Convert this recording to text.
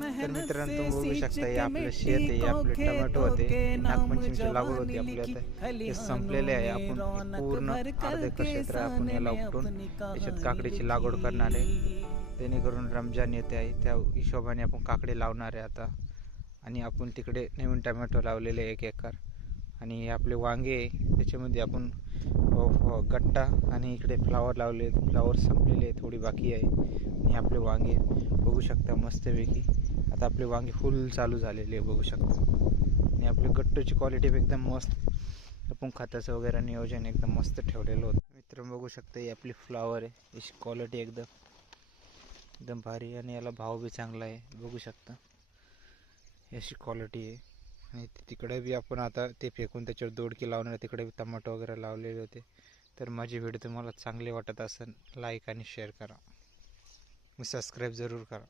तर मित्रांनो तुम्ही बघू शकता हे आपलं शेत आहे, आपले टोमॅटो होते, नागपंचमीची लागवड होती आपली, आता हे संपलेले आहे. आपण हे पूर्ण अर्धा एकर क्षेत्र आपण याला उपटून त्याच्यात काकडीची लागवड करणार आहे, जेणेकरून रमजान येते आहे त्या हिशोबाने आपण काकडे लावणार आहे आता. आणि आपण तिकडे नवीन टोमॅटो लावलेले 1 एकर, आणि हे आपले वांगे आहे त्याच्यामध्ये आपण गट्टा, आणि इकडे फ्लावर लावले, फ्लावर संपलेले थोडी बाकी आहे. आणि आपले वांगे बघू शकता मस्तपैकी आता आपले वांगे फुल चालू झालेले बघू शकता. आणि आपली गट्टूची क्वालिटी एकदम मस्त, आपण खताचं वगैरे नियोजन एकदम मस्त ठेवलेलं होतं. मित्र बघू शकता ही आपली फ्लावर आहे, याची क्वालिटी एकदम भारी, आणि याला भाव बी चांगला आहे बघू शकता. याची क्वालिटी आहे. आणि तिकडे बी आपण आता ते फेकून त्याच्यावर दोडकी लावणार, तिकडे बी टमाटो वगैरे लावलेले होते. तर माझी व्हिडिओ तुम्हाला चांगली वाटत असेल लाईक आणि शेअर करा, सबस्क्राईब जरूर करा.